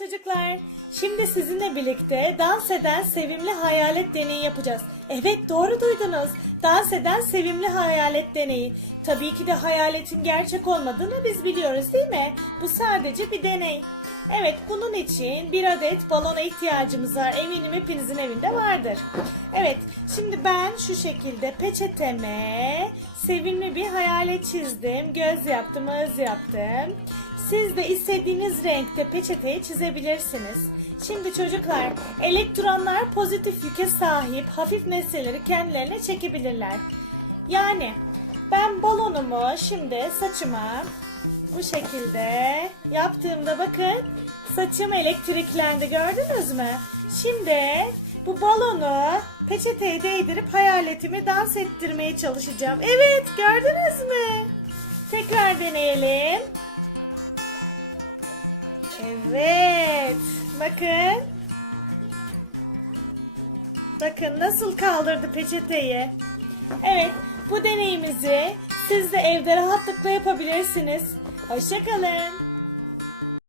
çocuklar. Şimdi sizinle birlikte dans eden sevimli hayalet deneyi yapacağız. Evet doğru duydunuz. Dans eden sevimli hayalet deneyi. Tabii ki de hayaletin gerçek olmadığını biz biliyoruz değil mi? Bu sadece bir deney. Evet bunun için bir adet balona ihtiyacımız var. Eminim hepinizin evinde vardır. Evet şimdi ben şu şekilde peçeteme sevimli bir hayalet çizdim. Göz yaptım, ağız yaptım. Siz de istediğiniz renkte peçeteyi çizebilirsiniz. Şimdi çocuklar, elektronlar pozitif yüke sahip hafif nesneleri kendilerine çekebilirler. Yani ben balonumu şimdi saçıma bu şekilde yaptığımda bakın saçım elektriklendi gördünüz mü? Şimdi bu balonu peçeteye değdirip hayaletimi dans ettirmeye çalışacağım. Evet gördünüz mü? Tekrar deneyelim. Evet. Bakın. Bakın nasıl kaldırdı peçeteyi. Evet, bu deneyimizi siz de evde rahatlıkla yapabilirsiniz. Hoşçakalın.